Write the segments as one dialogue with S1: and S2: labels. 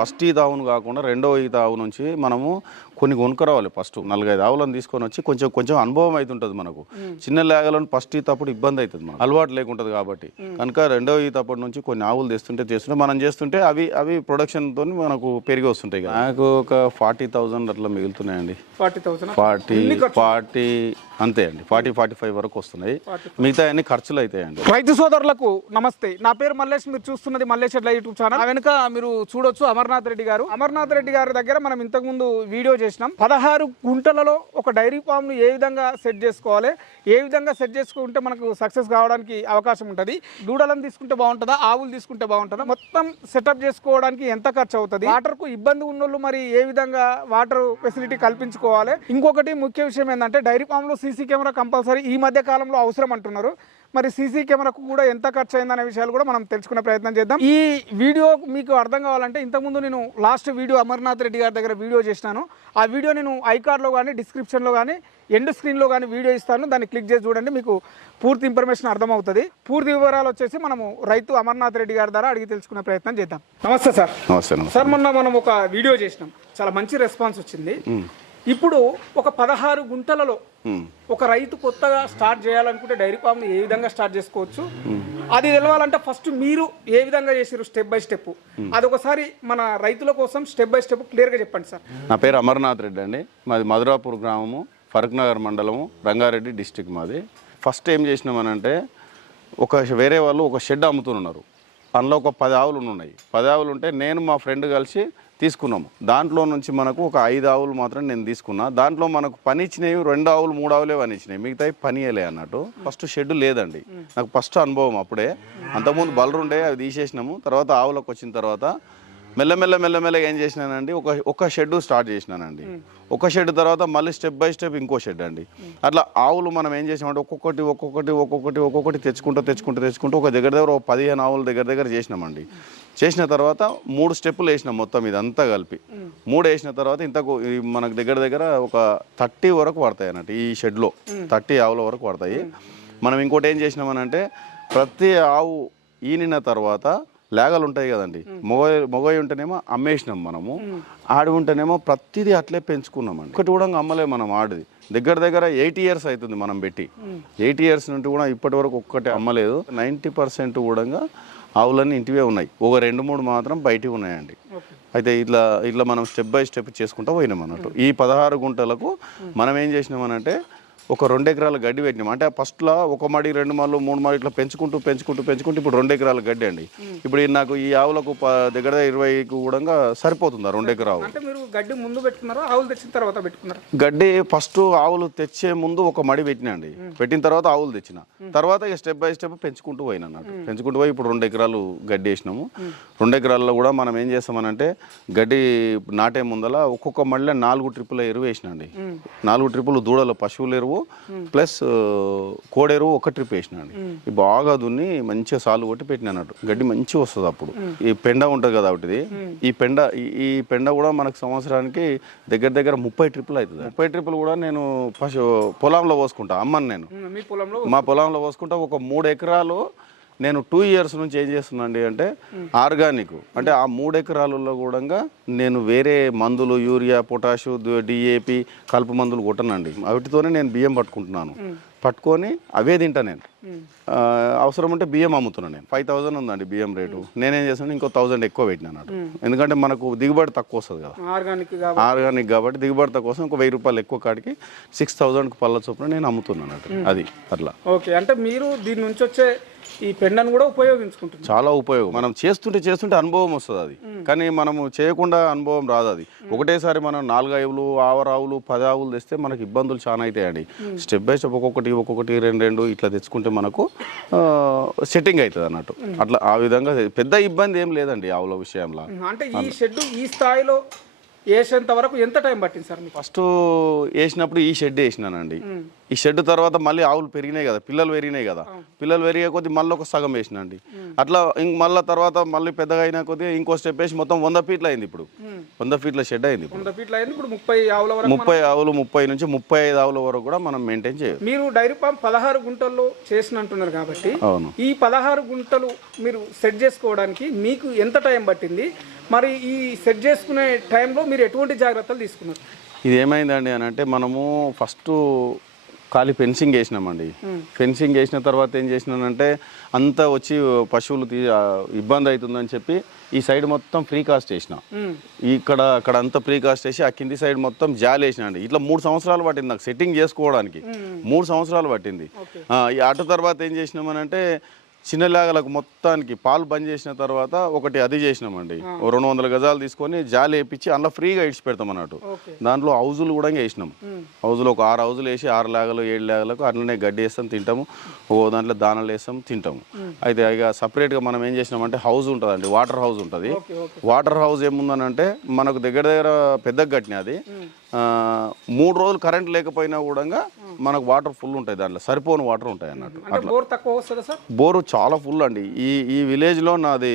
S1: First ఈత ఆవును కాకుండా రెండో ఈత ఆవు నుంచి మనము కొన్ని కొనుక్కరావాలి ఫస్ట్ నాలుగైదు ఆవులను తీసుకొని వచ్చి కొంచెం కొంచెం అనుభవం అవుతుంటుంది మనకు. చిన్న లేగలను ఫస్ట్ ఈత అప్పుడు ఇబ్బంది అవుతుంది మనకు. అలవాటు లేకుంటుంది కాబట్టి. కనుక రెండో ఈత అప్పటి నుంచి కొన్ని ఆవులు తెస్తుంటే చేస్తుంటే మనం చేస్తుంటే అవి అవి ప్రొడక్షన్తో మనకు పెరిగి వస్తుంటాయి. నాకు ఒక ఫార్టీ థౌజండ్ అట్లా మిగులుతున్నాయండి.
S2: ఫార్టీ థౌసండ్
S1: ఫార్టీ ఫార్టీ అంతే అండి. ఫార్టీ ఫార్టీ ఫైవ్ వరకు వస్తున్నాయి. మిగతా అన్ని ఖర్చులు అవుతాయండి
S2: రైతు సోదరులకు నమస్తే. నా పేరు మల్లేష్. మీరు చూస్తున్నది మల్లేష్ ఎట్లా యూట్యూబ్ ఛానల్. వెనుక మీరు చూడొచ్చు అమర్నాథ్ రెడ్డి గారు. అమర్నాథ్ రెడ్డి గారి దగ్గర మనం ఇంతకు ముందు వీడియో చేసినాం. పదహారు గుంటలలో ఒక డైరీ ఫామ్ను ఏ విధంగా సెట్ చేసుకోవాలి ఏ విధంగా సెట్ చేసుకుంటే మనకు సక్సెస్ కావడానికి అవకాశం ఉంటుంది దూడలను తీసుకుంటే బాగుంటుందా ఆవులు తీసుకుంటే బాగుంటుందా మొత్తం సెటప్ చేసుకోవడానికి ఎంత ఖర్చు అవుతుంది వాటర్కు ఇబ్బంది ఉన్నోళ్ళు మరి ఏ విధంగా వాటర్ ఫెసిలిటీ కల్పించుకోవాలి. ఇంకొకటి ముఖ్య విషయం ఏంటంటే డైరీ ఫామ్లో సీసీ కెమెరా కంపల్సరీ ఈ మధ్య కాలంలో అవసరం అంటున్నారు. మరి సీసీ కెమెరాకు కూడా ఎంత ఖర్చు అయిందనే విషయాలు కూడా మనం తెలుసుకునే ప్రయత్నం చేద్దాం. ఈ వీడియో మీకు అర్థం కావాలంటే ఇంతకుముందు నేను లాస్ట్ వీడియో అమర్నాథ్ రెడ్డి గారి దగ్గర వీడియో చేసినాను. ఆ వీడియో నేను ఐకార్డ్లో కానీ డిస్క్రిప్షన్లో కానీ ఎండ్ స్క్రీన్లో కానీ వీడియో ఇస్తాను. దాన్ని క్లిక్ చేసి చూడండి మీకు పూర్తి ఇన్ఫర్మేషన్ అర్థమవుతుంది. పూర్తి వివరాలు వచ్చేసి మనము రైతు అమర్నాథ్ రెడ్డి గారి ద్వారా అడిగి తెలుసుకునే ప్రయత్నం చేద్దాం. నమస్తే సార్.
S1: నమస్తే నమస్తే.
S2: సార్ మొన్న మనం ఒక వీడియో చేసినాం. చాలా మంచి రెస్పాన్స్ వచ్చింది. ఇప్పుడు ఒక పదహారు గుంటలలో. ఒక రైతు కొత్తగా స్టార్ట్ చేయాలనుకుంటే డైరీ ఫామ్ ఏ విధంగా స్టార్ట్ చేసుకోవచ్చు? అది తెలవాలంటే ఫస్ట్ మీరు ఏ విధంగా చేసారు స్టెప్ బై స్టెప్? అది ఒకసారి మన రైతుల కోసం స్టెప్ బై స్టెప్ క్లియర్గా చెప్పండి సార్.
S1: నా పేరు అమర్నాథ్ రెడ్డి అండి. మాది మధురాపూర్ గ్రామము ఫరూక్ నగర్ మండలము రంగారెడ్డి డిస్టిక్ మాది. ఫస్ట్ ఏం చేసినామనంటే ఒక వేరే వాళ్ళు ఒక షెడ్ అమ్ముతున్నారు. అందులో ఒక పది ఆవులు ఉన్నాయి. పది ఆవులు ఉంటే నేను మా ఫ్రెండ్ కలిసి తీసుకున్నాము. దాంట్లో నుంచి మనకు ఒక ఐదు ఆవులు మాత్రం నేను తీసుకున్నా. దాంట్లో మనకు పని ఇచ్చినవి రెండు ఆవులు మూడు ఆవులే పని ఇచ్చినాయి మిగతా పనియలే అన్నట్టు. ఫస్ట్ షెడ్ లేదండి. నాకు ఫస్ట్ అనుభవం అప్పుడే. అంతకుముందు బలరుండే అవి తీసేసినాము. తర్వాత ఆవులకు వచ్చిన తర్వాత మెల్లమెల్ల మెల్లమెల్ల ఏం చేసినానండి ఒక ఒక షెడ్ స్టార్ట్ చేసినానండి. ఒక షెడ్ తర్వాత మళ్ళీ స్టెప్ బై స్టెప్ ఇంకో షెడ్ అండి. అట్లా ఆవులు మనం ఏం చేసామంటే ఒక్కొక్కటి ఒక్కొక్కటి ఒక్కొక్కటి ఒక్కొక్కటి తెచ్చుకుంటూ తెచ్చుకుంటూ తెచ్చుకుంటూ ఒక దగ్గర దగ్గర ఒక పదిహేను ఆవుల దగ్గర దగ్గర చేసినామండి. చేసిన తర్వాత మూడు స్టెప్పులు వేసినాం మొత్తం ఇదంతా కలిపి. మూడు వేసిన తర్వాత ఇంతకు మనకు దగ్గర దగ్గర ఒక థర్టీ వరకు పడతాయి అన్నట్టు ఈ షెడ్లో. థర్టీ ఆవుల వరకు పడతాయి. మనం ఇంకోటి ఏం చేసినామనంటే ప్రతి ఆవు ఈనిన తర్వాత లేగలు ఉంటాయి కదండి. మొగ మొగయి ఉంటేనేమో అమ్మేసినాం మనము. ఆడి ఉంటేనేమో ప్రతిదీ అట్లే పెంచుకున్నామండి. ఒకటి కూడా అమ్మలే మనం ఆడిది. దగ్గర దగ్గర ఎయిటీ ఇయర్స్ అవుతుంది మనం పెట్టి. ఎయిటీ ఇయర్స్ నుండి కూడా ఇప్పటి వరకు ఒక్కటి అమ్మలేదు. నైంటీ పర్సెంట్ కూడా ఆవులన్నీ ఇంటివే ఉన్నాయి. ఒక రెండు మూడు మాత్రం బయటివి ఉన్నాయండి. అయితే ఇట్లా ఇట్లా మనం స్టెప్ బై స్టెప్ చేసుకుంటూ పోయినాం అన్నట్టు. ఈ పదహారు గుంటలకు మనం ఏం చేసినామనంటే ఒక రెండు ఎకరాల గడ్డి పెట్టినాం. అంటే ఫస్ట్లో ఒక మడి రెండు మళ్ళు మూడు మడి ఇట్లా పెంచుకుంటూ పెంచుకుంటూ పెంచుకుంటూ ఇప్పుడు రెండు ఎకరాల గడ్డి అండి. ఇప్పుడు నాకు ఈ ఆవులకు దగ్గర ఇరవైకి కూడా సరిపోతుంది ఆ రెండు ఎకరాలు
S2: అంటే మీరు గడ్డి ముందు పెట్టుకున్నారా ఆవులు తెచ్చిన తర్వాత పెట్టుకున్నారా?
S1: గడ్డి ఫస్ట్ ఆవులు తెచ్చే ముందు ఒక మడి పెట్టినండి పెట్టిన తర్వాత ఆవులు తెచ్చిన. తర్వాత ఇక స్టెప్ బై స్టెప్ పెంచుకుంటూ పోయిన అన్నట్టు పెంచుకుంటూ పోయి ఇప్పుడు రెండు ఎకరాలు గడ్డి వేసినాము. రెండు ఎకరాల్లో కూడా మనం ఏం చేస్తామనంటే గడ్డి నాటే ముందల ఒక్కొక్క మళ్ళీ నాలుగు ట్రిప్పుల ఎరువు వేసినండి నాలుగు ట్రిప్పులు దూడలు పశువుల ఎరువు ప్లస్ కోడెరువు ఒక ట్రిప్ వేసినండి. బాగా దున్ని మంచిగా సాలు కొట్టి పెట్టిన అన్నట్టు. గడ్డి మంచిగా వస్తుంది అప్పుడు. ఈ పెండ ఉంటుంది కదా ఒకటిది. ఈ పెండ ఈ- పెండ కూడా మనకు సంవత్సరానికి దగ్గర దగ్గర ముప్పై ట్రిప్పులు అవుతుంది. ముప్పై ట్రిప్పులు కూడా నేను పశు పొలంలో పోసుకుంటా అమ్మని నేను.
S2: మా పొలంలో
S1: పోసుకుంటా ఒక మూడు ఎకరాలు నేను టూ ఇయర్స్ నుంచి ఏం చేస్తున్నాండి అంటే ఆర్గానిక్ అంటే ఆ మూడు ఎకరాలలో కూడా నేను వేరే మందులు యూరియా పొటాషు డిఏపి కలుపు మందులు కొట్టనండి. వాటితోనే నేను బియ్యం పట్టుకుంటున్నాను. పట్టుకొని అవే తింటా నేను. అవసరం ఉంటే బియ్యం అమ్ముతున్నాను నేను. ఫైవ్ థౌసండ్ ఉందండి బియ్యం రేటు. నేనేం చేస్తాను ఇంకో థౌసండ్ ఎక్కువ పెట్టినాను అన్నట్టు ఎందుకంటే మనకు దిగుబడి తక్కువ వస్తుంది కదా.
S2: ఆర్గానిక్
S1: ఆర్గానిక్ కాబట్టి దిగుబడి తక్కువ కోసం ఒక వెయ్యి రూపాయలు ఎక్కువ కాడికి సిక్స్ థౌసండ్కి పళ్ళ చొప్పున నేను అమ్ముతున్నాను అది అట్లా.
S2: ఓకే. అంటే మీరు దీని నుంచి వచ్చే ఈ పెండను కూడా ఉపయోగించుకుంటున్నారు
S1: చాలా ఉపయోగం. మనం చేస్తుంటే చేస్తుంటే అనుభవం వస్తుంది అది. కానీ మనము చేయకుండా అనుభవం రాదు అది. ఒకటేసారి మనం నాలుగు ఆవులు ఆవరావులు పది ఆవులు తెస్తే మనకి ఇబ్బందులు చాలా అవుతాయండి. స్టెప్ బై స్టెప్ ఒక్కొక్కటి ఒక్కొక్కటి రెండు రెండు ఇట్లా తెచ్చుకుంటే మనకు సెట్టింగ్ అవుతుంది అన్నట్టు. అట్లా ఆ విధంగా పెద్ద ఇబ్బంది ఏం లేదండి ఆవుల విషయంలో.
S2: అంటే ఈ షెడ్ ఈ స్థాయిలో వేసేంత వరకు ఎంత టైం పట్టింది సార్ మీకు?
S1: ఫస్ట్ వేసినప్పుడు ఈ షెడ్ వేసినానండి. ఈ షెడ్ తర్వాత మళ్ళీ ఆవులు పెరిగినాయి కదా పిల్లలు పెరిగినాయి కదా. పిల్లలు పెరిగే కొద్దీ మళ్ళీ ఒక సగం వేసినండి అట్లా ఇంక మళ్ళీ తర్వాత మళ్ళీ పెద్దగా అయినా కొద్దీ ఇంకో స్టెప్ వేసి మొత్తం వంద ఫీట్లు అయింది ఇప్పుడు. వంద ఫీట్ల షెడ్ అయింది
S2: వంద ఫీట్లు అయింది ఇప్పుడు ముప్పై ఆవుల వరకు
S1: ముప్పై ఆవులు ముప్పై నుంచి ముప్పై ఐదు ఆవుల వరకు కూడా మనం మెయింటైన్ చేయొచ్చు
S2: మీరు డైరీ ఫామ్ పదహారు గుంటల్లో చేసిన అంటున్నారు కాబట్టి
S1: అవును.
S2: ఈ పదహారు గుంటలు మీరు సెట్ చేసుకోవడానికి మీకు ఎంత టైం పట్టింది? మరి ఈ సెట్ చేసుకునే టైంలో మీరు ఎటువంటి జాగ్రత్తలు తీసుకున్నారు?
S1: ఇది ఏమైందండి అని అంటే మనము ఫస్ట్ ఖాళీ ఫెన్సింగ్ వేసినామండి. ఫెన్సింగ్ వేసిన తర్వాత ఏం చేసినానంటే అంతా వచ్చి పశువులు తీ ఇబ్బంది అవుతుందని చెప్పి ఈ సైడ్ మొత్తం ఫ్రీ కాస్ట్ వేసిన. ఇక్కడ అక్కడ అంతా ఫ్రీ కాస్ట్ వేసి ఆ కింది సైడ్ మొత్తం జాలి వేసిన అండి ఇట్లా మూడు సంవత్సరాలు పట్టింది నాకు సెట్టింగ్ చేసుకోవడానికి. మూడు సంవత్సరాలు పట్టింది. ఈ అటు తర్వాత ఏం చేసినామనంటే చిన్న లేగలకు మొత్తానికి పాలు బంద్ చేసిన తర్వాత ఒకటి అది చేసినామండి. రెండు వందల గజాలు తీసుకొని జాలి వేపించి అందులో ఫ్రీగా ఇడిచి పెడతాం అన్నట్టు దాంట్లో హౌజులు కూడా వేసినాం. హౌజులు ఒక ఆరు హౌజులు వేసి ఆరు లేగలు ఏడు లేగలకు అట్లనే గడ్డి వేస్తాం తింటాము. ఓ దాంట్లో దానాలు వేస్తాం తింటాము. అయితే ఇక సపరేట్గా మనం ఏం చేసినామంటే హౌస్ ఉంటుందండి వాటర్ హౌస్ ఉంటుంది. వాటర్ హౌస్ ఏముందనంటే మనకు దగ్గర దగ్గర పెద్ద గట్టిన అది మూడు రోజులు కరెంట్ లేకపోయినా కూడా మనకు వాటర్ ఫుల్ ఉంటాయి దాంట్లో. సరిపోని వాటర్ ఉంటాయి అన్నట్టు.
S2: బోర్ తక్కువ వస్తుందా సార్?
S1: బోరు చాలా ఫుల్ అండి. ఈ ఈ విలేజ్లో నాది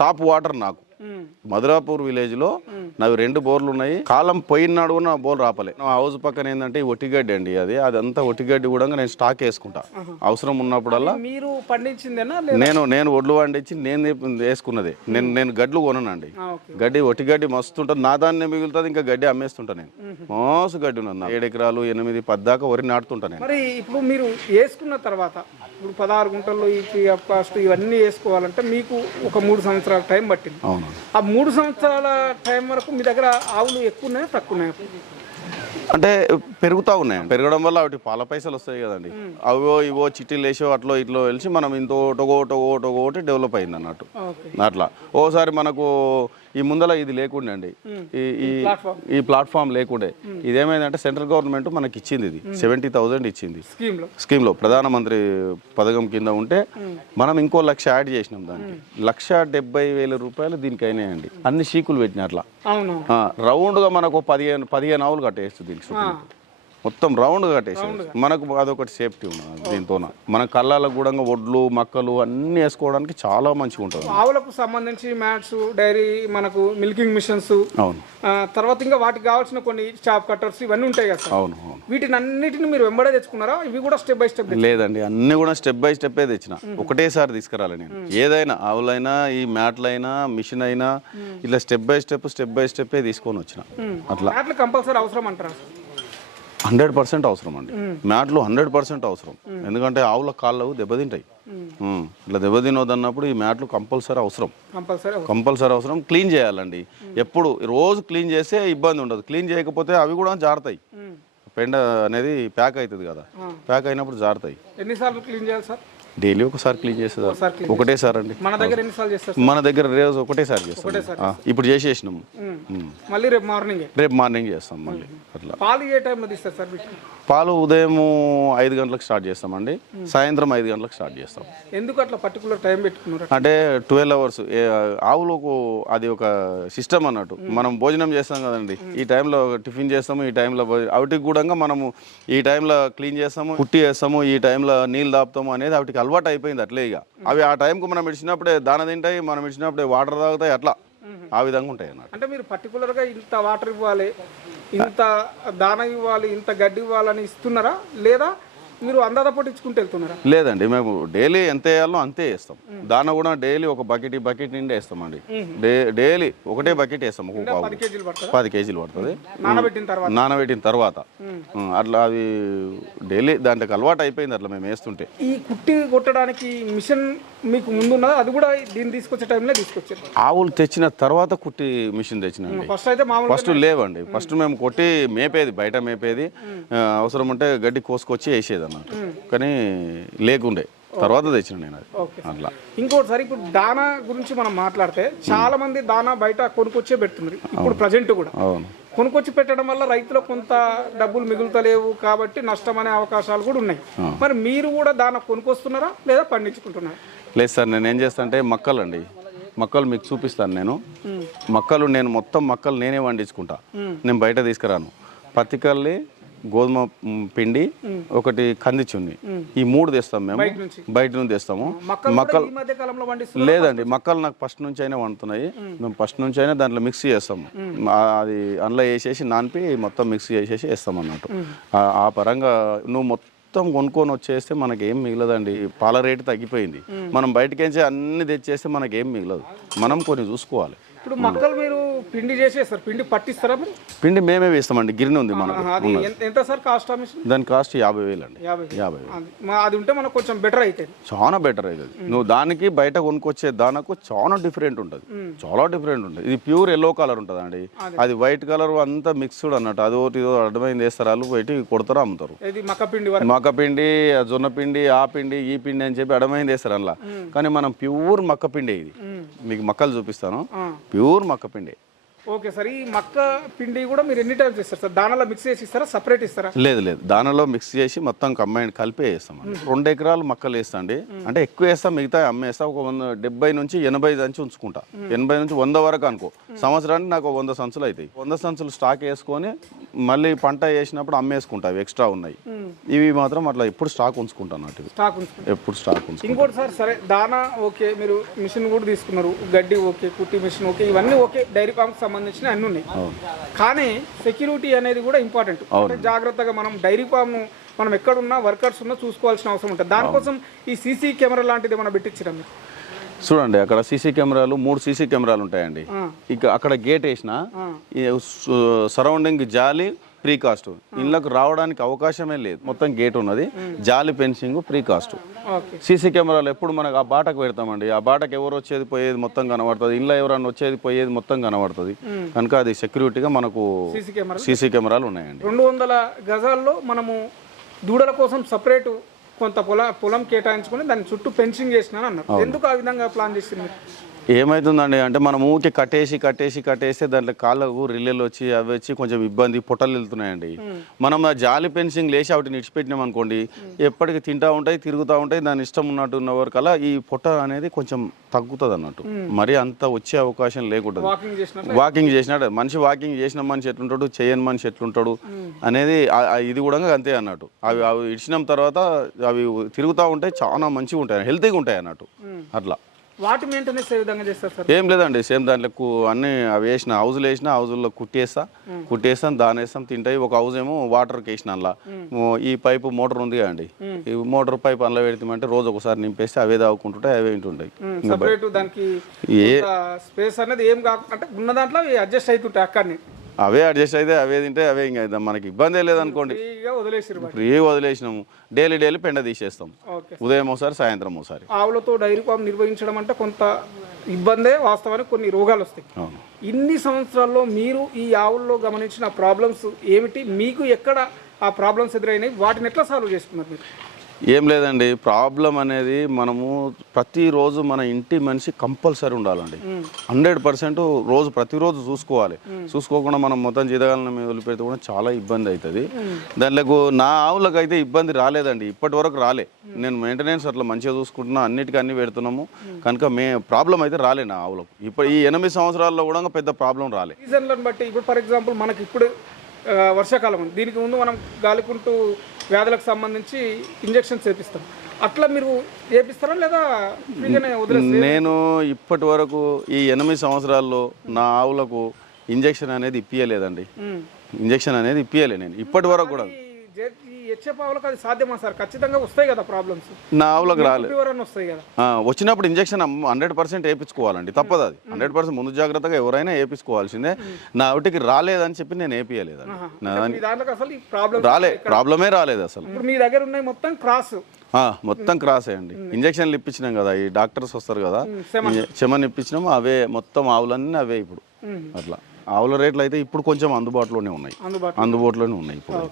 S1: టాప్ వాటర్ నాకు. మధురాపూర్ విలేజ్లో నావి రెండు బోర్లు ఉన్నాయి కాలం పోయినాడు కూడా నా బోర్ రాపలే. నా హౌస్ పక్కన ఏంటంటే ఒట్టిగడ్డి అండి అది. అదంతా ఒట్టిగడ్డి కూడా నేను స్టాక్ వేసుకుంటా. అవసరం ఉన్నప్పుడల్లా
S2: మీరు పండించిందేనా లేదా?
S1: నేను నేను ఒడ్లు వండించి నేను వేసుకున్నది. నేను నేను గడ్లు
S2: ఓకే.
S1: గడ్డి ఒట్టి గడ్డి మస్తు ఉంటుంది. నా దాన్ని మిగులుతుంది ఇంకా గడ్డి అమ్మేస్తుంటా నేను. మోసు గడ్డి ఉన్నది నాకు. ఏడు ఎకరాలు ఎనిమిది పద్దాకా వరి నాటుతుంటా నేను.
S2: మరి ఇప్పుడు మీరు వేసుకున్న తర్వాత ఇప్పుడు పదహారు గుంటల్లో ఈ కాస్ట్ ఇవన్నీ వేసుకోవాలంటే మీకు ఒక మూడు సంవత్సరాల టైం పట్టింది.
S1: అవును.
S2: ఆ మూడు సంవత్సరాల టైం వరకు మీ దగ్గర ఆవులు ఎక్కువ ఉన్నాయా తక్కువ ఉన్నాయా
S1: అంటే పెరుగుతా ఉన్నాయి. పెరగడం వల్ల వాటి పాల పైసలు వస్తాయి కదండి. అవో ఇవో చిట్టీలు వేసో అట్లో ఇట్లో వెలిసి మనం ఇంతో ఒకటో ఒకటో ఒకటి డెవలప్ అయింది అన్నట్టు అట్లా. ఓసారి మనకు ఈ ముందల ఇది లేకుండే అండి. ఈ ఈ
S2: ప్లాట్ఫామ్
S1: ఈ ప్లాట్ఫామ్ లేకుండే. ఇదేమైందంటే సెంట్రల్ గవర్నమెంట్ మనకి ఇచ్చింది ఇది సెవెంటీ థౌజండ్ ఇచ్చింది.
S2: స్కీమ్లో.
S1: ప్రధానమంత్రి పథకం కింద ఉంటే మనం ఇంకో లక్ష యాడ్ చేసినాం దానికి. లక్ష డెబ్బై వేల రూపాయలు దీనికి అయినాయండి అన్ని షీకులు పెట్టిన అట్లా
S2: అవును.
S1: ఆ, రౌండ్గా మనకు పదిహేను పదిహేను ఆవులు కట్టేస్తుంది దీనికి. మొత్తం రౌండ్గా కట్టేసి మనకు అదొకటి సేఫ్టీ ఉన్నది దీంతోన. మన కళ్ళాలకు కూడా ఒడ్లు మక్కలు అన్నీ వేసుకోవడానికి చాలా మంచిగా ఉంటుంది.
S2: ఆవులకు సంబంధించి మ్యాట్స్ డైరీ మనకు మిల్కింగ్ మిషన్స్
S1: అవును.
S2: తర్వాత ఇంకా వాటికి కావాల్సిన కొన్ని స్టాప్ కట్టర్స్ ఇవన్నీ ఉంటాయి కదా
S1: అవును అవును.
S2: వీటిని అన్నిటిని మీరు వెంబడే తెచ్చుకున్నారా? ఇవి కూడా స్టెప్ బై స్టెప్
S1: లేదండి అన్ని కూడా స్టెప్ బై స్టెప్ తెచ్చిన. ఒకటేసారి తీసుకురాలి నేను. ఏదైనా ఆవులైనా ఈ మ్యాట్లైనా మిషన్ అయినా ఇలా step by step step by step తీసుకొని వచ్చిన. అట్లా.
S2: మ్యాట్లు కంపల్సరీ అవసరం అంటారా
S1: హండ్రెడ్ పర్సెంట్ అవసరం అండి మ్యాట్లు హండ్రెడ్ పర్సెంట్ అవసరం. ఎందుకంటే ఆవుల కాళ్ళు దెబ్బతింటాయి. ఇట్లా దెబ్బతినొద్దన్నప్పుడు ఈ మ్యాట్లు కంపల్సరీ అవసరం.
S2: కంపల్సరీ
S1: కంపల్సరీ అవసరం. క్లీన్ చేయాలండి. ఎప్పుడు రోజు క్లీన్ చేస్తే ఇబ్బంది ఉండదు. క్లీన్ చేయకపోతే అవి కూడా జారుతాయి. పెండ అనేది ప్యాక్ అవుతుంది కదా. ప్యాక్ అయినప్పుడు జారుతాయి.
S2: ఎన్నిసార్లు క్లీన్ చేయాలి సార్?
S1: డైలీ ఒకసారి క్లీన్
S2: clean
S1: ఒకటేసారి అండి.
S2: మన దగ్గర ఎన్నిసార్లు చేస్తారు
S1: మన దగ్గర రోజు ఒకటేసారి చేస్తాం. ఇప్పుడు చేసేసినాము.
S2: మళ్ళీ రేపు మార్నింగే?
S1: రేపు మార్నింగ్ చేస్తాం మళ్ళీ. అట్లా.
S2: పాలు ఏ టైంలో తీస్తారు సార్
S1: పాలు ఉదయం ఐదు గంటలకు స్టార్ట్ చేస్తామండి. సాయంత్రం ఐదు గంటలకు స్టార్ట్ చేస్తాం.
S2: ఎందుకు అట్లా పర్టికులర్ టైం పెట్టుకున్నారు
S1: అంటే ట్వెల్వ్ అవర్స్ ఆవులకు అది ఒక సిస్టమ్ అన్నట్టు. మనం భోజనం చేస్తాం కదండి. ఈ టైంలో టిఫిన్ చేస్తాము ఈ టైంలో భోజ- వాటికి కూడా మనము ఈ టైంలో క్లీన్ చేస్తాము కుట్టి వేస్తాము ఈ టైంలో నీళ్ళు దాపుతాము అనేది వాటికి అలవాటు అయిపోయింది అట్లే ఇక. అవి ఆ టైంకు మనం ఇచ్చినప్పుడే దాన తింటాయి మనం ఇచ్చినప్పుడే వాటర్ తాగుతాయి అట్లా ఆ విధంగా ఉంటాయి అన్నట్టు.
S2: అంటే మీరు పర్టికులర్గా ఇంత వాటర్ ఇవ్వాలి ఇంత దాన ఇవ్వాలి ఇంత గడ్డి ఇవ్వాలని ఇస్తున్నారా? లేదా మీరు అందాద పట్టించుకుంటూ వెళ్తున్నారా?
S1: లేదండి మేము డైలీ ఎంత వేయాలో అంతే వేస్తాం. దాన కూడా డైలీ ఒక బకెట్ ఈ బకెట్ నిండా వేస్తామండి. డైలీ ఒకటే బకెట్ వేస్తాం ఆవుకి.
S2: పది కేజీలు పడుతుందా? నానబెట్టిన తర్వాత?
S1: నానబెట్టిన తర్వాత. అట్లా అవి డైలీ దాంట్లోకి అలవాటు అయిపోయింది అట్లా మేము వేస్తుంటే.
S2: ఈ కుట్టి కొట్టడానికి మిషన్ మీకు ముందున్నదా? అది కూడా దీన్ని తీసుకొచ్చే టైంలో తీసుకొచ్చారు.
S1: ఆవులు తెచ్చిన తర్వాత కుట్టి మిషన్ తెచ్చినండి
S2: ఫస్ట్ అయితే మామూలు
S1: ఫస్ట్ లేవండి. ఫస్ట్ మేము కొట్టి మేపేది బయట మేపేది. అవసరం ఉంటే గడ్డి కోసుకొచ్చి వేసేది అన్నట్టు కానీ లేకుండే. తర్వాత తెచ్చిన నేను అది. అట్లా.
S2: ఇంకోటి సార్ ఇప్పుడు దానా గురించి మనం మాట్లాడితే చాలా మంది దానా బయట కొనుక్కొచ్చే పెడుతున్నారు. ఇప్పుడు ప్రజెంట్ కూడా.
S1: అవును.
S2: కొనుక్కొచ్చి పెట్టడం వల్ల రైతులకు కొంత డబ్బులు మిగులుతలేవు కాబట్టి నష్టం అనే అవకాశాలు కూడా ఉన్నాయి. మరి మీరు కూడా దాన కొనుక్కొస్తున్నారా లేదా పండించుకుంటున్నారా?
S1: లేదు సార్ నేను ఏం చేస్తా అంటే మక్కలండి. మక్కలు మీకు చూపిస్తాను నేను. మక్కలు నేను మొత్తం మక్కలు నేనే వండించుకుంటా నేను బయట తీసుకురాను. పత్తికల్లి గోధుమ పిండి ఒకటి కంది చున్ని. ఈ మూడు తెస్తాం మేము.
S2: బయట నుంచి?
S1: తెస్తాము.
S2: మక్కలు
S1: మక్కలు లేదండి మక్కలు నాకు ఫస్ట్ నుంచి అయినా వండుతున్నాయి మేము ఫస్ట్ నుంచి అయినా దాంట్లో మిక్స్ చేస్తాము. అది అందులో వేసేసి నానిపి మొత్తం మిక్స్ చేసేసి వేస్తాం అన్నట్టు ఆ- ఆ పరంగా నువ్వు మొత్తం కొనుక్కొని వచ్చేస్తే మనకి ఏం మిగలదండి పాల రేటు తగ్గిపోయింది. మనం బయటకేంచి అన్ని తెచ్చేస్తే మనకి ఏం మిగలదు. మనం కొన్ని చూసుకోవాలి.
S2: ఇప్పుడు మక్కలు మీరు పిండి చేసేస్తారు పిండి పట్టిస్తారా మీరు?
S1: పిండి మేమే వేస్తామండి గిన్నె ఉంది మనకు
S2: అది ఎంత- ఎంత సార్ కాస్ట్ ఆ మిషన్?
S1: దాని కాస్ట్ యాభై వేలు అండి.
S2: యాభై
S1: యాభై వేలు.
S2: అది మా- అది ఉంటే మనకు కొంచెం బెటర్ అవుతుంది
S1: చాలా బెటర్ అవుతుంది నువ్వు దానికి బయట కొనుక్కొచ్చే దానికి చాలా డిఫరెంట్ ఉంటుంది. చాలా డిఫరెంట్ ఉంటుంది. ఇది ప్యూర్ ఎల్లో కలర్ ఉంటుంది అండి. అది. వైట్ కలర్ అంతా మిక్స్డ్ అన్నట్టు. అది ఒకటి ఇదో అర్థమైంది వేస్తారు వాళ్ళు బయట కొడతారు అమ్ముతారు.
S2: ఇది మక్క పిండి వరకు.
S1: మక్క పిండి ఆ జొన్న పిండి ఆ పిండి ఈ పిండి అని చెప్పి అడమైంది వేస్తారు అందులో. కానీ మనం ప్యూర్ మక్క పిండి ఇది మీకు మక్కలు చూపిస్తాను. ప్యూర్ మక్క పిండి
S2: ఓకే సార్ ఈ మక్క పిండి కూడా మీరు ఎన్ని టైమ్స్ ఇస్తారు సార్? దానిలో మిక్స్ చేసి ఇస్తారా? సపరేట్ ఇస్తారా?
S1: లేదు లేదు. దానిలో మిక్స్ చేసి మొత్తం కంబైన్ కలిపి వేస్తాం అండి. రెండు ఎకరాలు మక్కలు వేస్తాండి. అంటే ఎక్కువ వేస్తాం మిగతా అమ్మేస్తా. ఒక వంద డెబ్బై నుంచి ఎనభై నుంచి ఉంచుకుంటా. ఎనభై నుంచి వంద వరకు అనుకో. సంవత్సరానికి నాకు వంద సంచులు అవుతాయి వంద సంచులు స్టాక్ వేసుకొని మళ్ళీ పంట వేసినప్పుడు అమ్మేసుకుంటా అవి ఎక్స్ట్రా ఉన్నాయి. ఇవి మాత్రం అట్లా ఎప్పుడు స్టాక్ ఉంచుకుంటాను ఇవి.
S2: స్టాక్
S1: ఎప్పుడు స్టాక్
S2: ఇంకోటి సార్ సరే దానా ఓకే మీరు మిషన్ కూడా తీసుకున్నారు. గడ్డి ఓకే కుట్టి మిషన్ ఓకే ఇవన్నీ ఓకే. డైరీ ఫామ్కి సంబంధించిన అన్ని ఉన్నాయి. కానీ సెక్యూరిటీ అనేది కూడా ఇంపార్టెంట్ అంటే జాగ్రత్తగా మనం డైరీ ఫామ్ మనం ఎక్కడున్నా వర్కర్స్ ఉన్నా చూసుకోవాల్సిన అవసరం ఉంటుంది. దానికోసం ఈ సీసీ కెమెరా లాంటిది ఏమైనా పెట్టించారా మీరు?
S1: చూడండి అక్కడ సీసీ కెమెరాలు మూడు సీసీ కెమెరాలు ఉంటాయండి. ఇక అక్కడ గేట్ వేసిన సరౌండింగ్ జాలి ప్రీ కాస్ట్ ఇళ్ళకు రావడానికి అవకాశమే లేదు. మొత్తం గేట్ ఉన్నది. జాలి ఫెన్సింగ్ ప్రీ కాస్ట్ సీసీ కెమెరాలు ఎప్పుడు మనకు ఆ బాటకు పెడతామండి. ఆ బాటకు ఎవరు వచ్చేది పోయేది మొత్తం కనబడుతుంది. ఇళ్ళ ఎవరన్నా వచ్చేది పోయేది మొత్తం కనబడుతుంది. కనుక అది సెక్యూరిటీగా మనకు
S2: సీసీ కెమెరా
S1: సీసీ కెమెరాలు ఉన్నాయండి.
S2: రెండు వందల గజాల్లో మనము దూడల కోసం సపరేట్ కొంత పొల పొలం కేటాయించుకొని దాని చుట్టూ ఫెన్సింగ్ చేసినాను అన్నారు ఎందుకు ఆ విధంగా ప్లాన్ చేసింది
S1: ఏమవుతుందండి అంటే మనం ఊకే కట్టేసి కట్టేసి కట్టేస్తే దాంట్లో కాళ్ళకు రిల్లెలు వచ్చి అవి వచ్చి కొంచెం ఇబ్బంది పొట్టలు వెళ్తున్నాయండి. మనం ఆ జాలి పెన్సింగ్ లేచి వాటిని ఇడిచిపెట్టినాం అనుకోండి ఎప్పటికి తింటా ఉంటాయి తిరుగుతూ ఉంటాయి దాని ఇష్టం ఉన్నట్టు ఉన్న వరకల్లా ఈ పొట్ట అనేది కొంచెం తగ్గుతుంది అన్నట్టు మరి అంత వచ్చే అవకాశం లేకుండా
S2: వాకింగ్ చేసినట్టు
S1: మనిషి వాకింగ్ చేసిన మనిషి ఎట్లుంటాడు చేయని మనిషి ఎట్లుంటాడు అనేది ఇది కూడా అంతే అన్నట్టు. అవి అవి ఇడిచిన తర్వాత అవి తిరుగుతూ ఉంటాయి చాలా మంచిగా ఉంటాయి హెల్తీగా ఉంటాయి అన్నట్టు అట్లా.
S2: వాటి మెయింటెనెన్స్ ఏ విధంగా చేస్తారు సార్?
S1: ఏం లేదండి సేమ్ దాంట్లో అన్ని అవి వేసిన హౌజులు వేసిన హౌజుల్లో కుట్టేస్తా. కుట్టేస్తాం దాని వేస్తాం తింటాయి. ఒక హౌస్ ఏమో వాటర్కి వేసిన అందులో. ఓ- ఈ పైపు మోటార్ ఉంది కదండి. ఈ మోటార్ పైప్ అందులో పెడతామంటే రోజు ఒకసారి నింపేస్తే అవే తాగుకుంటుంటాయి అవే వింటుంటాయి
S2: సపరేట్ దానికి
S1: ఏ
S2: స్పేస్ అనేది ఏం కాకుండా అంటే ఉన్న దాంట్లో అడ్జస్ట్ అవుతుంటాయి అక్కడిని.
S1: అవే అడ్జస్ట్ అయితే అవే తింటే అవే ఇంకా ఇద్దాం. మనకి ఇబ్బంది లేదనుకోండి.
S2: ఫ్రీగా.
S1: ఫ్రీ వదిలేసినాము. డైలీ డైలీ పెండ తీసేస్తాం. ఉదయం ఒకసారి సాయంత్రం ఒకసారి.
S2: ఆవులతో డైరీ ఫామ్ నిర్వహించడం అంటే కొంత ఇబ్బందే వాస్తవానికి కొన్ని రోగాలు వస్తాయి. ఇన్ని సంవత్సరాల్లో మీరు ఈ ఆవుల్లో గమనించిన ప్రాబ్లమ్స్ ఏమిటి? మీకు ఎక్కడ ఆ ప్రాబ్లమ్స్ ఎదురైనాయి వాటిని ఎట్లా సాల్వ్ చేసుకున్నారు మీరు?
S1: ఏం లేదండి. ప్రాబ్లం అనేది మనము ప్రతిరోజు మన ఇంటి మనిషి కంపల్సరీ ఉండాలండి. హండ్రెడ్ పర్సెంట్ రోజు ప్రతిరోజు చూసుకోవాలి. చూసుకోకుండా మనం మొత్తం జీతగాలను మీద వదిలిపెడితే కూడా చాలా ఇబ్బంది అవుతుంది దాంట్లో నా ఆవులకు అయితే ఇబ్బంది రాలేదండి. ఇప్పటి వరకు రాలే నేను మెయింటెనెన్స్ అట్లా మంచిగా చూసుకుంటున్నా అన్నిటికీ అన్ని పెడుతున్నాము. కనుక మే ప్రాబ్లం అయితే రాలే నా ఆవులకు. ఇప్పుడు ఈ ఎనిమిది సంవత్సరాల్లో కూడా పెద్ద ప్రాబ్లం రాలే.
S2: సీజన్లను బట్టి ఇప్పుడు ఫర్ ఎగ్జాంపుల్ మనకి ఇప్పుడు వర్షాకాలం. దీనికి ముందు మనం గాలికుంటూ వ్యాధులకు సంబంధించి ఇంజెక్షన్స్ వేపిస్తాం. అట్లా మీరు వేపిస్తారా లేదా ఫ్రీగానే వదిలేస్తారు
S1: నేను ఇప్పటి వరకు ఈ ఎనిమిది సంవత్సరాల్లో నా ఆవులకు ఇంజెక్షన్ అనేది ఇప్పియలేదండి. ఇంజెక్షన్ అనేది ఇప్పియలే నేను. ఇప్పటి వరకు కూడా
S2: అది సాధ్యమా సార్? ఖచ్చితంగా వస్తాయి కదా ప్రాబ్లమ్స్
S1: నా ఆవులకు రాలేదు
S2: వస్తాయి కదా.
S1: వచ్చినప్పుడు ఇంజెక్షన్ హండ్రెడ్ పర్సెంట్ వేయించుకోవాలండి. తప్పదు అది. హండ్రెడ్ పర్సెంట్ ముందు జాగ్రత్తగా ఎవరైనా వేయించుకోవాల్సిందే. నా ఒకటికి రాలేదని చెప్పి నేను వేపియలేదండి
S2: దాంట్లో అసలు ప్రాబ్లమ్
S1: రాలే. ప్రాబ్లమే రాలేదు అసలు.
S2: ఇప్పుడు మీ దగ్గర ఉన్నాయి మొత్తం క్రాస్
S1: మొత్తం క్రాస్ అయ్యండి ఇంజక్షన్లు ఇప్పించినాం కదా ఈ డాక్టర్స్ వస్తారు కదా. చెమన్. ఇప్పించినాము అవే మొత్తం ఆవులన్నీ అవే ఇప్పుడు. అట్లా. ఆవుల రేట్లు అయితే ఇప్పుడు కొంచెం అందుబాటులోనే ఉన్నాయి.
S2: అందుబాటులో
S1: అందుబాటులోనే ఉన్నాయి ఇప్పుడు.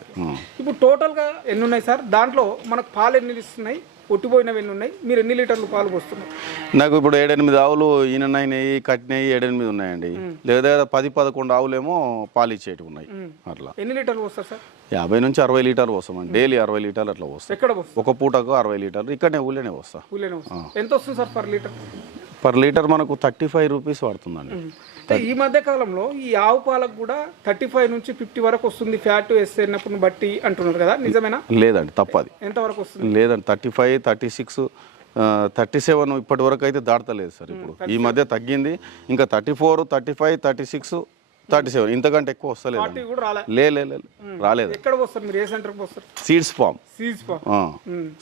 S2: ఇప్పుడు టోటల్గా ఎన్ని ఉన్నాయి సార్? దాంట్లో మనకు పాలు ఎన్ని ఇస్తున్నాయి పొట్టిపోయినవి ఎన్ని ఉన్నాయి మీరు ఎన్ని లీటర్లు పాలు పోస్తున్నారు?
S1: నాకు ఇప్పుడు ఏడెనిమిది ఆవులు ఈనైనాయి కట్టినాయి ఏడెనిమిది ఉన్నాయండి. లేదా పది పదకొండు ఆవులేమో పాలు ఇచ్చేటివి ఉన్నాయి. అట్లా.
S2: ఎన్ని లీటర్లు పోస్తారు సార్?
S1: యాభై నుంచి అరవై లీటర్లు వస్తామండి డైలీ అరవై లీటర్లు అట్లా వస్తాయి
S2: ఎక్కడ
S1: ఒక పూటకు అరవై లీటర్లు. ఇక్కడనే ఊళ్ళోనే వస్తా
S2: వస్తారు ఎంత వస్తుంది sir per litre?
S1: Per litre మనకు థర్టీ ఫైవ్ రూపీస్ పడుతుందండి
S2: అంటే ఈ మధ్య కాలంలో ఈ ఆవు పాలకు కూడా థర్టీ ఫైవ్ నుంచి ఫిఫ్టీ వరకు వస్తుంది ఫ్యాట్ వేసేటప్పుడు బట్టి అంటున్నారు కదా నిజమేనా?
S1: లేదండి తప్పది.
S2: ఎంత వరకు వస్తుంది?
S1: లేదండి thirty five thirty six thirty seven ఇప్పటి వరకు అయితే దాటలేదు సార్ ఇప్పుడు. ఈ మధ్య తగ్గింది. ఇంకా thirty four thirty five thirty six thirty seven ఇంతకంటే ఎక్కువ వస్తలేదు లే లే రాలేదు.
S2: ఎక్కడ వస్తారు మీరు? ఏ సెంటర్కి వస్తారు?
S1: సీడ్స్ ఫామ్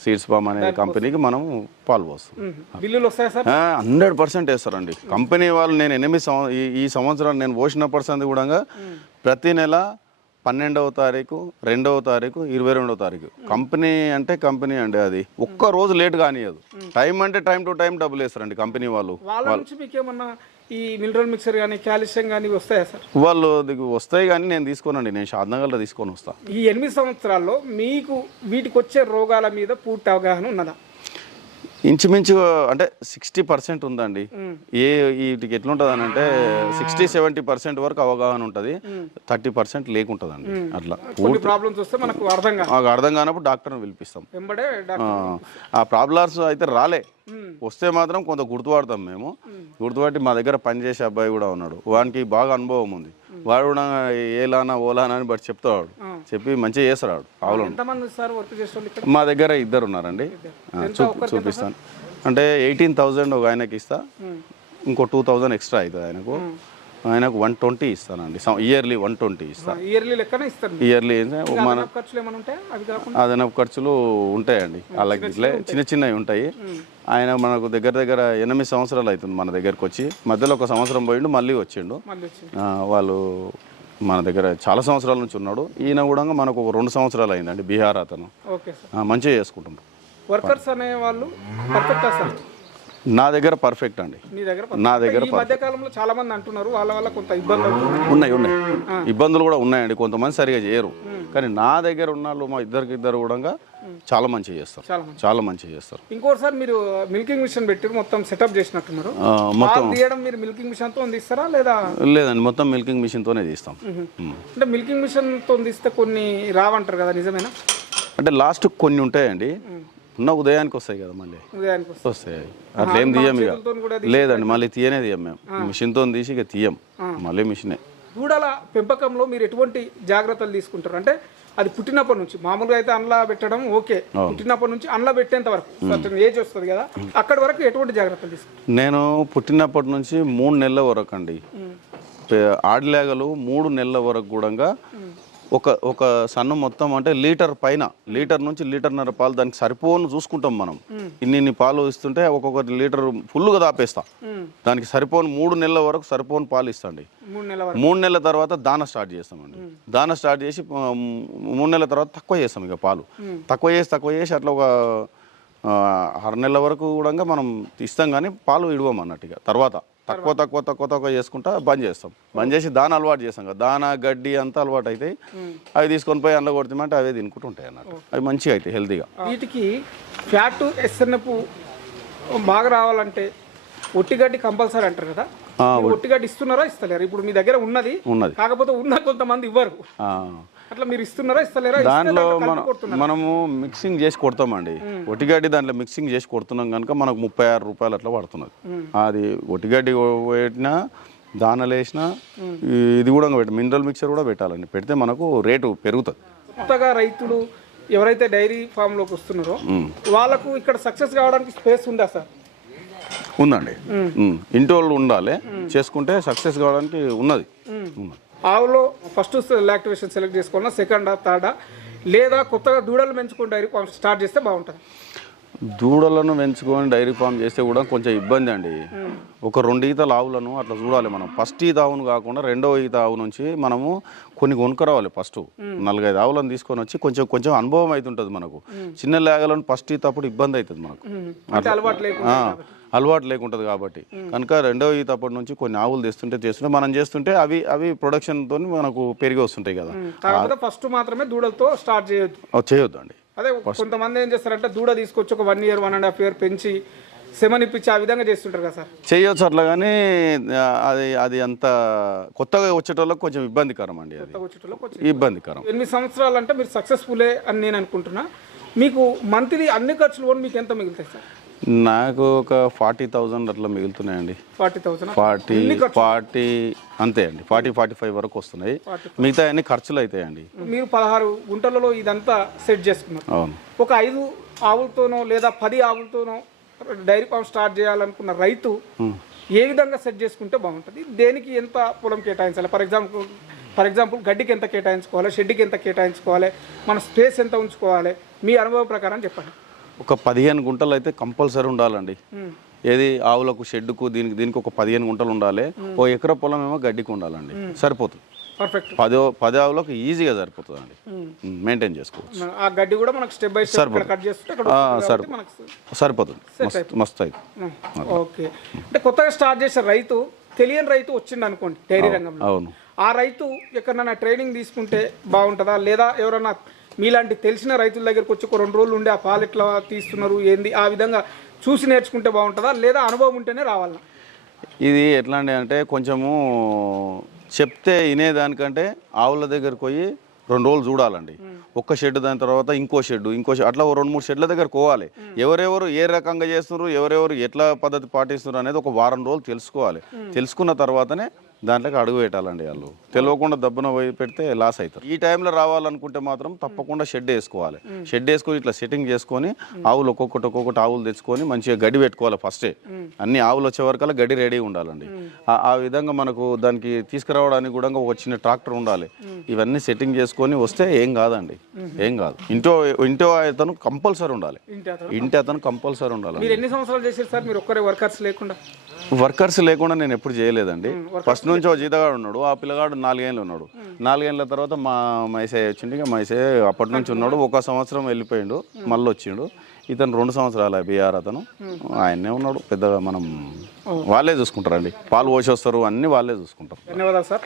S1: సీడ్స్ ఫామ్ అనే కంపెనీకి మనం పాలు పోస్తాం.
S2: బిల్లులు వస్తాయా సార్?
S1: హండ్రెడ్ పర్సెంట్ వేస్తారండి. కంపెనీ వాళ్ళు నేను ఎనిమిది ఈ సంవత్సరం నేను పోసిన పర్సెంట్ కూడా ప్రతి నెల పన్నెండవ తారీఖు రెండవ తారీఖు ఇరవై రెండవ తారీఖు. కంపెనీ అంటే కంపెనీ అండి అది. ఒక్క రోజు లేట్ కానియదు టైం అంటే టైం టు టైం డబ్బులు వేస్తారండి కంపెనీ వాళ్ళు.
S2: ఈ మినరల్ మిక్సర్ కానీ కాల్షియం కానీ వస్తాయా సార్?
S1: వాళ్ళు వస్తాయి కానీ నేను తీసుకోనండి. నేను షాద్నగర్లో తీసుకొని వస్తా.
S2: ఈ ఎనిమిది సంవత్సరాల్లో మీకు వీటికి వచ్చే రోగాల మీద పూర్తి అవగాహన ఉన్నదా?
S1: ఇంచుమించు అంటే సిక్స్టీ పర్సెంట్ ఉందండి. ఏ వీటికి ఎట్లుంటుంది అని అంటే సిక్స్టీ సెవెంటీ పర్సెంట్ వరకు అవగాహన ఉంటుంది. థర్టీ పర్సెంట్ లేకుంటుందండి. అట్లా
S2: కొన్ని ప్రాబ్లమ్స్ వస్తే మనకు అర్థం
S1: మాకు అర్థం కానప్పుడు డాక్టర్ని పిలిపిస్తాం. ఆ ప్రాబ్లమ్స్ అయితే రాలే. వస్తే మాత్రం కొంత గుర్తుపడతాం మేము. గుర్తుపట్టి మా దగ్గర పనిచేసే అబ్బాయి కూడా ఉన్నాడు. వానికి బాగా అనుభవం ఉంది. వాడు కూడా ఏలానా ఓలానా అని బట్టి చెప్తాడు చెప్పి మంచిగా చేస్తాడు ఆవులను.
S2: ఇక్కడ?
S1: మా దగ్గర ఇద్దరు ఉన్నారండి. చూపిస్తాను. అంటే ఎయిటీన్ థౌజండ్ ఒక ఆయనకి ఇస్తా. ఇంకో టూ థౌజండ్ ఎక్స్ట్రా అవుతుంది ఆయనకు. ఆయనకు వన్ ట్వంటీ ఇస్తానండి. ఇయర్లీ వన్ ట్వంటీ ఇస్తా.
S2: ఇయర్లీ లెక్కన మీరు.
S1: ఇయర్లీ మన
S2: అదనపు ఖర్చులు
S1: ఉంటాయండి. అలాగే ఇట్లే చిన్న చిన్నవి ఉంటాయి. ఆయన మనకు దగ్గర దగ్గర ఎనిమిది సంవత్సరాలు అవుతుంది మన దగ్గరకు వచ్చి. మధ్యలో ఒక సంవత్సరం పోయిండు మళ్ళీ వచ్చిండు. వాళ్ళు మన దగ్గర చాలా సంవత్సరాల నుంచి ఉన్నాడు. ఈయన కూడా మనకు ఒక రెండు సంవత్సరాలు అయిందండి బీహార్ అతను. మంచిగా చేసుకుంటున్నాడు.
S2: వర్కర్స్ అనే వాళ్ళు పర్ఫెక్టా
S1: నా దగ్గర పర్ఫెక్ట్ అండి.
S2: మీ దగ్గర
S1: నా దగ్గర
S2: ఈ మధ్య కాలంలో చాలా మంది అంటున్నారు వాళ్ళ వల్ల కొంత ఇబ్బంది అవుతుంది
S1: ఉన్నాయి ఉన్నాయి. ఇబ్బందులు కూడా ఉన్నాయండి. కొంతమంది సరిగా చేయరు. కానీ నా దగ్గర ఉన్న వాళ్ళు మా ఇద్దరికి ఇద్దరు కూడా చాలా మంచిగా చేస్తారు.
S2: చాలా మంది
S1: చాలా మంచిగా చేస్తారు.
S2: ఇంకోసారి మీరు మిల్కింగ్ మిషన్ పెట్టి మొత్తం సెటప్ చేసినట్టున్నారు.
S1: ఆ, మొత్తం
S2: పాలు తీయడం మీరు మిల్కింగ్ మిషన్తో తీస్తారా లేదా?
S1: లేదండి మొత్తం మిల్కింగ్ మిషన్తోనే తీస్తాం.
S2: అంటే మిల్కింగ్ మిషన్తో తీస్తే కొన్ని రావంటారు కదా నిజమేనా?
S1: అంటే లాస్ట్ కొన్ని ఉంటాయండి. ఉన్న ఉదయానికి వస్తాయి కదా మళ్ళీ. వస్తాయి. అట్లా ఏం తీయం ఇక. లేదండి మళ్ళీ తీయనే తీయం మేము. మిషన్తో తీసి ఇక తీయం. మళ్ళీ మిషనే.
S2: దూడల పెంపకంలో మీరు ఎటువంటి జాగ్రత్తలు తీసుకుంటారు? అంటే అది పుట్టినప్పటి నుంచి. మామూలుగా అయితే అండ్లా పెట్టడం ఓకే. పుట్టినప్పటి నుంచి అండ్లా పెట్టేంత వరకు. సర్టన్ ఏజ్ వస్తుంది కదా. అక్కడి వరకు ఎటువంటి జాగ్రత్తలు తీసుకుంటారు?
S1: నేను పుట్టినప్పటి నుంచి మూడు నెలల వరకు అండి. ఆడలేగలు మూడు నెలల వరకు కూడా ఒక ఒక సన్ను మొత్తం అంటే లీటర్ పైన లీటర్ నుంచి లీటర్న్నర పాలు దానికి సరిపోను చూసుకుంటాం మనం. ఇన్ని ఇన్ని పాలు ఇస్తుంటే ఒక్కొక్క లీటర్ ఫుల్గా దాపేస్తా. దానికి సరిపోను మూడు నెలల వరకు సరిపోను పాలు ఇస్తాండి.
S2: మూడు నెలల వరకు.
S1: మూడు నెలల తర్వాత దాన స్టార్ట్ చేస్తామండి. దాన స్టార్ట్ చేసి మూడు నెలల తర్వాత తక్కువ చేస్తాం ఇక పాలు. తక్కువ చేసి తక్కువ చేసి అట్లా ఒక ఆరు నెలల వరకు కూడా మనం ఇస్తాం కానీ పాలు ఇడవం అన్నట్టు ఇక తర్వాత. తక్కువ తక్కువ తక్కువ తక్కువ చేసుకుంటా బంద్ చేస్తాం. బంద్ చేసి దాన అలవాటు చేస్తాం కదా. దాన గడ్డి అంతా అలవాటు అవుతాయి అవి తీసుకొని పోయి అందులో కొడుతామంటే అవే తినుకుంటూ ఉంటాయి అన్నట్టు అవి మంచిగా అవుతాయి హెల్తీగా.
S2: వీటికి ఫ్యాట్ ఎస్ఎన్ఎఫ్ బాగా రావాలంటే ఒట్టిగడ్డి కంపల్సరీ అంటారు కదా? ఒట్టిగడ్డి ఇస్తున్నారా ఇస్తలేరు? ఇప్పుడు మీ దగ్గర ఉన్నది
S1: ఉన్నది.
S2: కాకపోతే ఉన్న కొంతమంది ఇవ్వరు. అట్లా మీరు ఇస్తున్నారా ఇస్తలేరా?
S1: దాంట్లో మనం. మనము మిక్సింగ్ చేసి కొడతామండి. ఒటిగడ్డి దాంట్లో మిక్సింగ్ చేసి కొడుతున్నాం కనుక మనకు ముప్పై ఆరు రూపాయలు అట్లా పడుతున్నది. అది ఒటిగడ్డి పెట్టినా దానలు వేసినా ఇది కూడా పెట్టి మినరల్ మిక్చర్ కూడా పెట్టాలండి. పెడితే మనకు రేటు పెరుగుతుంది.
S2: కొత్తగా రైతులు ఎవరైతే డైరీ ఫామ్లోకి వస్తున్నారో వాళ్ళకు ఇక్కడ సక్సెస్ కావడానికి స్పేస్ ఉందా సార్?
S1: ఉందండి. ఇంటి వాళ్ళు ఉండాలి. చేసుకుంటే సక్సెస్ కావడానికి ఉన్నది. ఉన్నది.
S2: ఆవులో ఫస్ట్ లాక్టివేషన్ సెలెక్ట్ చేసుకోవాలా సెకండ్ థర్డా లేదా కొత్తగా దూడలు పెంచుకుని డైరీ ఫామ్ స్టార్ట్ చేస్తే బాగుంటుంది.
S1: దూడలను పెంచుకొని డైరీ ఫామ్ చేస్తే కూడా కొంచెం ఇబ్బంది అండి. ఒక రెండు ఈతల ఆవులను అట్లా చూడాలి మనం. ఫస్ట్ ఈత ఆవును కాకుండా రెండవ ఈత ఆవు నుంచి మనము కొన్ని కొనుక్కరావాలి ఫస్ట్. నాలుగైదు ఆవులను తీసుకొని వచ్చి కొంచెం కొంచెం అనుభవం అవుతుంటుంది మనకు. చిన్న లేగలను ఫస్ట్ ఈత అప్పుడు ఇబ్బంది అవుతుంది మనకు.
S2: అలవాటు
S1: అలవాటు లేకుంటుంది కాబట్టి. కనుక రెండవ ఈత అప్పటి నుంచి కొన్ని ఆవులు తెస్తుంటే చేస్తుంటే మనం చేస్తుంటే అవి అవి ప్రొడక్షన్తో మనకు పెరిగి వస్తుంటాయి కదా.
S2: ఫస్ట్ మాత్రమే దూడలతో స్టార్ట్ చేయొద్దు.
S1: అవి చేయొద్దండి.
S2: అదే కొంతమంది ఏం చేస్తారంటే దూడ తీసుకొచ్చి ఒక one year one and half year పెంచి సెమనిప్పించి ఆ విధంగా చేస్తుంటారు కదా సార్.
S1: చేయొచ్చు అట్లా కానీ అది అది అంత కొత్తగా వచ్చేటోళ్ళకి కొంచెం ఇబ్బందికరం అండి ఇబ్బందికరం.
S2: ఎనిమిది సంవత్సరాలు అంటే మీరు సక్సెస్ఫుల్లే అని నేను అనుకుంటున్నా. మీకు మంత్లీ అన్ని ఖర్చులు కూడా మీకు ఎంత మిగులుతాయి సార్?
S1: నాకు ఒక ఫార్టీ థౌజండ్ అట్లా మిగులుతున్నాయండి.
S2: ఫార్టీ థౌసండ్
S1: ఫార్టీ ఫార్టీ అంతే అండి. ఫార్టీ ఫార్టీ ఫైవ్ వరకు వస్తున్నాయి. మిగతా అన్ని ఖర్చులు అవుతాయండి
S2: మీరు పదహారు గుంటలలో ఇదంతా సెట్ చేసుకున్నారు.
S1: అవును.
S2: ఒక ఐదు ఆవులతోనో లేదా పది ఆవులతోనో డైరీ ఫామ్ స్టార్ట్ చేయాలనుకున్న రైతు ఏ విధంగా సెట్ చేసుకుంటే బాగుంటుంది? దేనికి ఎంత పొలం కేటాయించాలి? ఫర్ ఎగ్జాంపుల్ ఫర్ ఎగ్జాంపుల్ గడ్డికి ఎంత కేటాయించుకోవాలి? షెడ్కి ఎంత కేటాయించుకోవాలి? మన స్పేస్ ఎంత ఉంచుకోవాలి? మీ అనుభవం ప్రకారం చెప్పండి.
S1: ఒక పదిహేను గుంటలు అయితే కంపల్సరీ ఉండాలండి. ఏది ఆవులకు షెడ్డుకు దీనికి దీనికి ఒక పదిహేను గుంటలు ఉండాలి. ఓ ఎకర పొలం ఏమో గడ్డికి ఉండాలండి. సరిపోతుంది.
S2: పర్ఫెక్ట్.
S1: పదో పది ఆవులకు ఈజీగా సరిపోతుందండి. మెయింటైన్ చేసుకోవచ్చు.
S2: ఆ గడ్డి కూడా మనకు స్టెప్ బై స్టెప్ కట్ చేస్తుంటే
S1: సరిపోతుంది. మస్తు అయితే.
S2: ఓకే. అంటే కొత్తగా స్టార్ట్ చేసే రైతు తెలియని రైతు వచ్చిండు అనుకోండి డైరీ రంగంలో.
S1: అవును.
S2: ఆ రైతు ఎక్కడన్నా ట్రైనింగ్ తీసుకుంటే బాగుంటుందా? లేదా ఎవరన్నా మీలాంటి తెలిసిన రైతుల దగ్గరికి వచ్చి ఒక రెండు రోజులు ఉండి ఆ పాలు ఎట్లా తీస్తున్నారు ఏంది? ఆ విధంగా చూసి నేర్చుకుంటే బాగుంటుందా? లేదా అనుభవం ఉంటేనే రావాలన్నా
S1: ఇది ఎట్లా అండి అంటే కొంచెము చెప్తే వినేదానికంటే ఆవుల దగ్గరికి పోయి రెండు రోజులు చూడాలండి. ఒక్క షెడ్ దాని తర్వాత ఇంకో షెడ్ ఇంకో షెడ్ అట్లా రెండు మూడు షెడ్ల దగ్గర పోవాలి. ఎవరెవరు ఏ రకంగా చేస్తున్నారు ఎవరెవరు ఎట్లా పద్ధతి పాటిస్తున్నారు అనేది ఒక వారం రోజులు తెలుసుకోవాలి. తెలుసుకున్న తర్వాతనే దాంట్లోకి అడుగు పెట్టాలండి వాళ్ళు. తెలియకుండా దబ్బున పోయి పెడితే లాస్ అవుతారు. ఈ టైంలో రావాలనుకుంటే మాత్రం తప్పకుండా షెడ్ వేసుకోవాలి. షెడ్ వేసుకొని ఇట్లా సెట్టింగ్ చేసుకొని ఆవులు ఒక్కొక్కటి ఒక్కొక్కటి ఆవులు తెచ్చుకొని మంచిగా గడి పెట్టుకోవాలి ఫస్టే అన్ని ఆవులు వచ్చే వరకల్లా గడి రెడీ ఉండాలండి. ఆ- విధంగా మనకు దానికి తీసుకురావడానికి కూడా ఒక చిన్న ట్రాక్టర్ ఉండాలి. ఇవన్నీ సెట్టింగ్ చేసుకొని వస్తే ఏం కాదండి. ఏం కాదు. ఇంటో ఇంటో అతను కంపల్సరీ ఉండాలి.
S2: ఇంటి అతను
S1: కంపల్సరీ ఉండాలి
S2: ఎన్ని సంవత్సరాలు చేశారు సార్? మీరు ఒక్కరే వర్కర్స్ లేకుండా?
S1: వర్కర్స్ లేకుండా నేను ఎప్పుడు చేయలేదండి. ఫస్ట్ నుంచి ఒక జీతగాడు ఉన్నాడు ఆ పిల్లగాడు నాలుగేళ్ళు ఉన్నాడు. నాలుగేళ్ళ తర్వాత మా మైసయ్య వచ్చిండు ఇక మైసయ్య అప్పటి నుంచి ఉన్నాడు. ఒక సంవత్సరం వెళ్ళిపోయిండు మళ్ళీ వచ్చిండు. ఇతను రెండు సంవత్సరాల బీఆర్ అతను. ఆయన్నే ఉన్నాడు. పెద్దగా మనం వాళ్ళే చూసుకుంటారండి. పాలు పోసి వస్తారు అన్ని వాళ్ళే చూసుకుంటారు.
S2: ధన్యవాదాలు సార్.